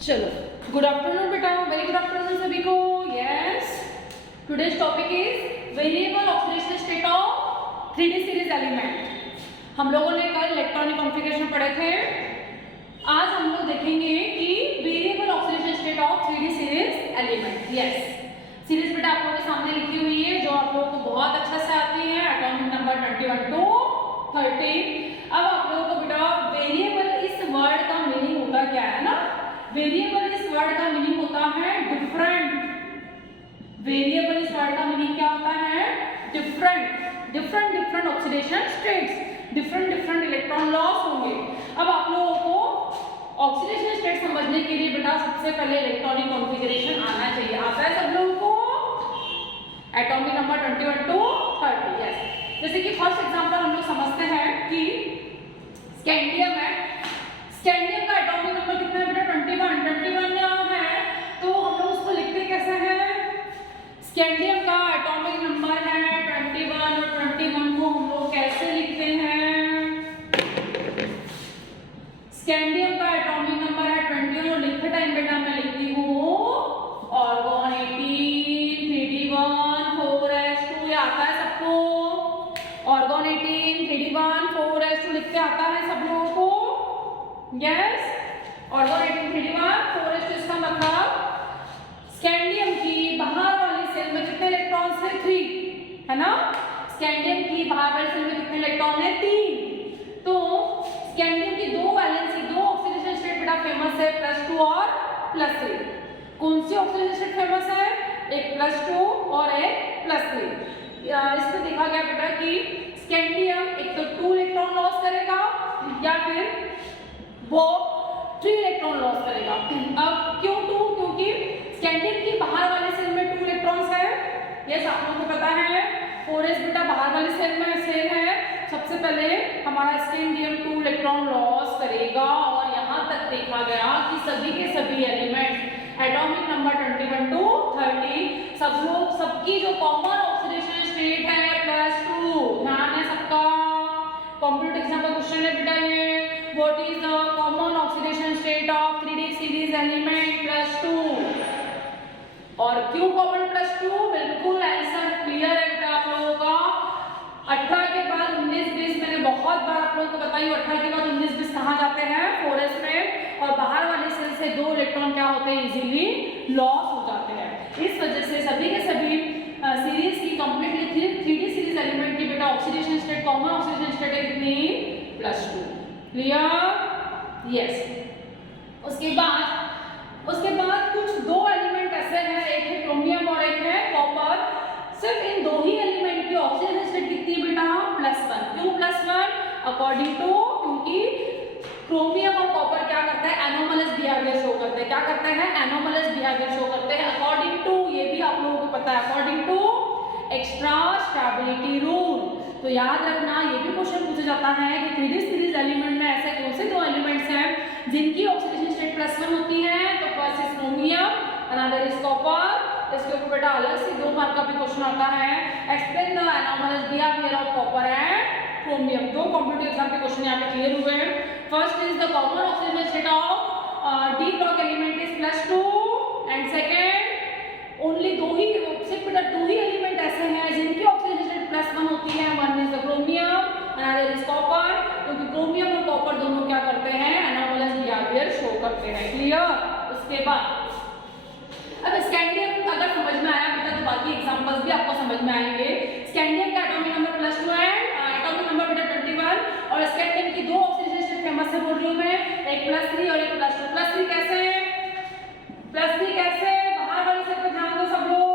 चलो, good afternoon बेटा, very good afternoon सभी को। Yes, today's topic is variable oxidation state of 3D series element. हम लोगों ने कल इलेक्ट्रॉनिक कॉन्फ़िगरेशन पढ़े थे। आज हम लोग देखेंगे कि variable oxidation state of 3D series element. Yes, series बेटा आप लोगों के सामने लिखी हुई है, जो आप लोगों को बहुत अच्छा से आती है, एटॉमिक नंबर 21 to 30। अब आप लोगों को बेटा वेरिएबल इस वर्ड का मीनिंग होता क्या है ना, वेरिएबल इस वर्ड का मीनिंग होता है डिफरेंट। वेरिएबल इस वर्ड का मीनिंग क्या होता है? Different. Different oxidation states, different electron loss होंगे। अब आप लोगों को ऑक्सीडेशन स्टेट समझने के लिए बेटा सबसे पहले इलेक्ट्रॉनिक कॉन्फ़िगरेशन आना चाहिए। आता है सब लोगों को? Atomic number 21 to 30। यस, जैसे कि फर्स्ट एग्जांपल हम लोग समझते हैं कि स्कैंडियम है। स्कैंडियम का एटॉमिक नंबर कितना है बेटा? 21 है। तो हम लोग उसको लिखते कैसे हैं? स्कैंडियम का एटॉमिक नंबर है 21 और 21 को हम लोग कैसे लिखते हैं? स्कैंडियम का एटॉमिक नंबर है 21 और लिखते टाइम बेटा मैं लिखती हूँ ऑर्गोन 18 3d1 4s2। ये आता है सबको? ऑर्गोन 18 3d1 4s2 लिखते आता है सब लोगों को? Yes, argon 18 3d1 4s2। इसका मतलब स्कैंडियम की बाहर वाली सेल में कितने इलेक्ट्रॉन्स हैं? 3, है ना? स्कैंडियम की बाहर वाली सेल में कितने इलेक्ट्रॉन हैं? 3। तो स्कैंडियम की दो वैलेंसी, दो ऑक्सीडेशन स्टेट बेटा फेमस है, +2 और +3। कौन सी ऑक्सीडेशन स्टेट फेमस है? एक +2 और एक +3। इसमें देखा गया बेटा कि स्कैंडियम एक तो 2 इलेक्ट्रॉन लॉस करेगा या फिर वो 3 इलेक्ट्रॉन लॉस करेगा। अब क्यों 2? क्योंकि स्कैंडियम की बाहर वाली सेल में 2 इलेक्ट्रॉन्स है। यस, आप लोगों को पता है 4s बेटा बाहर वाली सेल में सेल है। सबसे पहले हमारा स्कैंडियम 2 इलेक्ट्रॉन लॉस करेगा और यहाँ तक देखा गया कि सभी के सभी एलिमेंट्स एटॉमिक नंबर 21 to 30 सब लोग, सबकी जो कॉमन ऑक्सीडेशन स्टेट है +2। ध्यान है सबका? कॉम्पिटिटिव एग्जाम का क्वेश्चन है बेटा ये। What is the common oxidation state of 3D series element? +2। और क्यों कॉमन +2? बिल्कुल आंसर क्लियर है बेटा आप लोगों का। 18 के बाद 19 20 मैंने बहुत बार आप लोगों को बताई। 18 के बाद 19 20 कहाँ जाते हैं? 4s में। और बाहर वाली सेल से 2 इलेक्ट्रॉन क्या होते हैं? इजीली लॉस हो जाते हैं। इस वजह से सभी के सभी सीरीज की कंप्लीटली 3D सीरीज एलिमेंट की बेटा oxidation state, common oxidation state है कितनी? +2। क्लियर? यस। उसके बाद कुछ 2 एलिमेंट ऐसे हैं, एक है क्रोमियम और एक है कॉपर। सिर्फ इन 2 ही एलिमेंट की ऑक्सीडेशन स्टेट कितनी बेटा? +1। क्यों +1? अकॉर्डिंग टू, क्योंकि क्रोमियम और कॉपर क्या करते हैं? एनोमलस बिहेवियर शो करते हैं। क्या करते हैं? एनोमलस बिहेवियर शो करते हैं अकॉर्डिंग टू, ये भी आप लोगों को पता है, according to extra stability rule. तो याद रखना, ये भी क्वेश्चन पूछा जाता है कि 3D सीरीज एलिमेंट में ऐसे कौन से 2 एलिमेंट्स हैं जिनकी ऑक्सीडेशन स्टेट +1 होती है? तो first is chromium, another is copper. इसके ऊपर बेटा अलग से 2 मार्क का भी क्वेश्चन आता है। Explain the anomalous behaviour of copper and chromium. 2 competitive exam के क्वेश्चन यहाँ पे क्लियर हुए हैं। First is the common oxidation state of D block element is +2 and second only 2 ही, सिर्फ बेटा 2 ही एलिमेंट ऐसे हैं जिनकी ऑक्सीडेशन स्टेट +1 होती है। One is the chromium, another is copper. क्योंकि क्रोमियम और कॉपर दोनों क्या करते हैं? एनोमलस बिहेवियर शो करते हैं। क्लियर? उसके बाद अब स्कैंडियम अगर समझ में आया बेटा तो बाकी एग्जांपल्स भी आपको समझ में आएंगे। स्कैंडियम का एटॉमिक नंबर +2 है, एटॉमिक नंबर बेटा 21। और स्कैंडियम की 2 ऑक्सीडेशन स्टेट फेमस है बोल रही हूं मैं, एक +3 और एक +2। +3 कैसे? +3 कैसे? बाहर वाली सेल पे ध्यान दो सब लोग,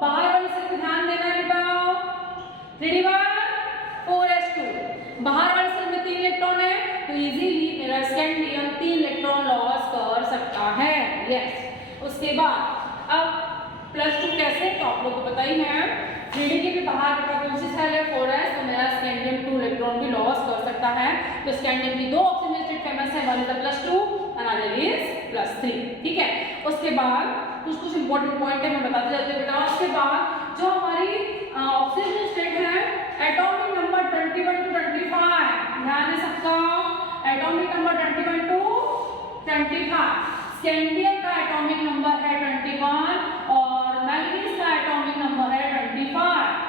बाहर वाली सेल पे ध्यान देना है बेटा। 3d1 4s2, बाहर वाली सेल में 3 इलेक्ट्रॉन है, तो इजीली मेरा स्कैंडियम 3 इलेक्ट्रॉन लॉस कर सकता है। यस। उसके बाद अब +2 कैसे? तो आप लोग को पता ही है, 3D के भी बाहर बेटा कौन सी सेल है? 4s। तो मेरा स्कैंडियम 2 इलेक्ट्रॉन भी लॉस कर सकता है। तो स्कैंडियम की 2 ऑक्सीडेशन स्टेट फेमस है, वन इज +2 अनदर इज +3। ठीक है? उसके बाद कुछ इंपॉर्टेंट पॉइंट है मैं बताते जाते बेटा। उसके बाद जो हमारी ऑक्सीडेशन स्टेट है एटॉमिक नंबर 21 to 25। ध्यान है सबका? एटॉमिक नंबर 21 to 25 स्कैंडियम का एटॉमिक नंबर है 21 और मैग्नीज का एटॉमिक नंबर है 25।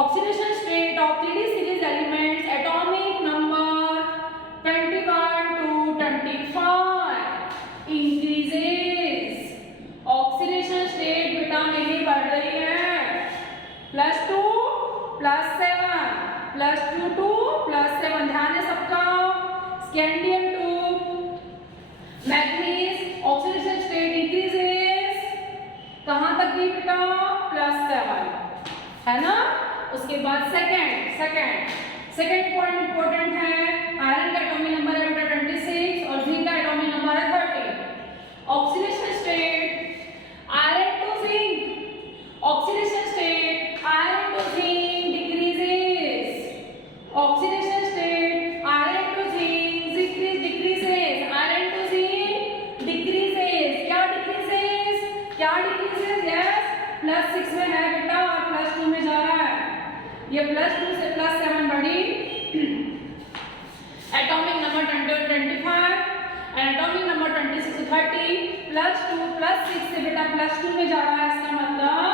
Oxidation state of 3D series elements atomic number 21 to 25 increases. Oxidation state बेटा मेरी बढ़ रही है +2 +7 +2 to +7 ध्यान है सबका। Scandium to manganese oxidation state increases कहां तक गई बेटा +7 है ना। उसके बाद सेकंड पॉइंट इंपॉर्टेंट है। आयरन का एटॉमिक नंबर है बेटा 26 और जिंक का एटॉमिक नंबर है 30। Oxidation state iron to zinc oxidation state iron to zinc decreases. Oxidation state iron to zinc decreases iron to zinc decreases. क्या डिक्रीजेस यस +6 में है बेटा और +2 में जा रहा है। ये +2 से +7 बढ़ी। एटॉमिक नंबर 20 और 25 एंड एटॉमिक नंबर 26 से 30 +2 +6 से बेटा +2 में जा रहा है, इसका मतलब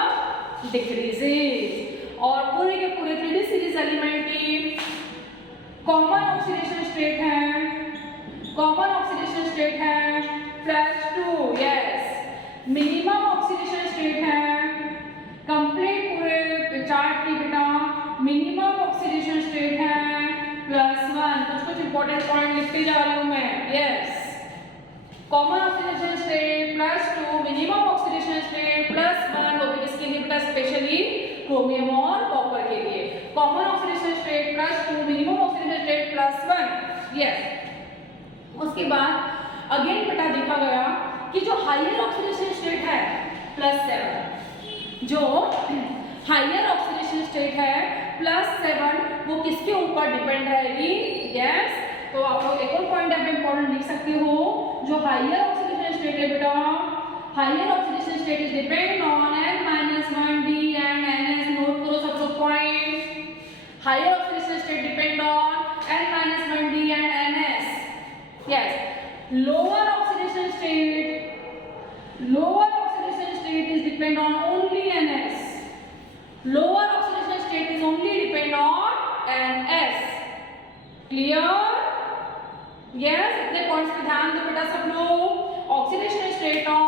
डिक्रीजेस। और पूरे के पूरे 3D सीरीज एलिमेंट की कॉमन ऑक्सीडेशन स्टेट है +2 यस। मिनिमम ऑक्सीडेशन स्टेट है कंप्लीट पूरे चार्ट की बेटा मिनिमम ऑक्सीडेशन स्टेट है +1। कुछ इंपॉर्टेंट पॉइंट लिखते जा रही हूं मैं yes. Common oxidation state +2 minimum oxidation state +1 वो भी किसके लिए बेटा स्पेशली क्रोमियम और कॉपर के लिए। Common oxidation state +2 minimum oxidation state +1 yes. उसके बाद अगेन बेटा देखा गया कि जो हायर ऑक्सीडेशन स्टेट है +7 जो हायर ऑक्सीडेशन स्टेट है +7 वो किसके ऊपर डिपेंड रहेगी यस। तो आप लोग एक और पॉइंट आप इंपॉर्टेंट लिख सकते हो। जो हायर ऑक्सीडेशन स्टेट है बेटा higher oxidation state is depend on N-1D and NS। Note करो सब लोग point. Higher oxidation state depend on N-1D and NS yes. Lower oxidation state is depend on only NS. Lower oxidation state is only depend on NS. Clear? Yes. इतने points पे ध्यान दो बेटा सब लोग। Oxidation state of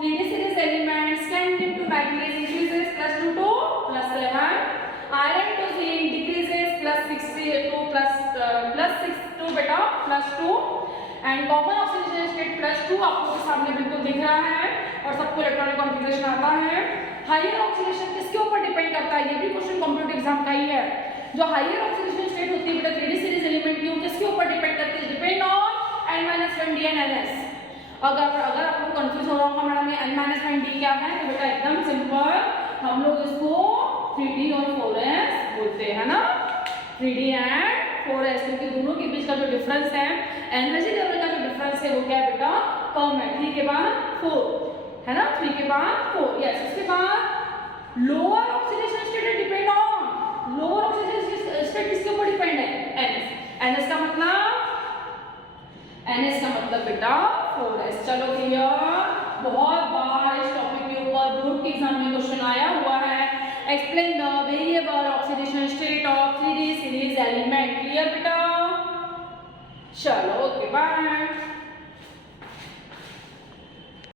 3D series elements scandium to manganese increases +2 to +7. Iron to zinc decreases +6 to बेटा +2 and common oxidation state +2 आपको सामने बिल्कुल दिख रहा है और सबको इलेक्ट्रॉनिक कॉन्फ़िगरेशन आता है। हायर ऑक्सीडेशन किसके ऊपर डिपेंड करता है, ये भी क्वेश्चन कंप्यूटर एग्जाम का ही है। जो हायर ऑक्सीडेशन स्टेट होती है बेटा 3D सीरीज एलिमेंट की वो किसके ऊपर डिपेंड करती है, depend on N-1D and NS। अगर आपको कंफ्यूज हो रहा होगा मैडम ये N-1D क्या है, तो बेटा एकदम सिंपल, हम लोग इसको 3D और 4S बोलते हैं ना, 3D एंड 4S, क्योंकि दोनों के बीच का जो डिफरेंस है एनर्जी लेवल का जो डिफरेंस है वो क्या है बेटा कम है। 3 के बाद 4 है ना, 3 के बाद 4 यस। उसके बाद lower oxidation state depend on, lower oxidation state किसके ऊपर डिपेंड है, NS। NS का मतलब बेटा 4S। चलो क्लियर। बहुत बार इस टॉपिक के ऊपर बोर्ड के एग्जाम में क्वेश्चन आया हुआ है। Explain the variable oxidation state of 3D series element. Clear बेटा। चलो ओके बाय।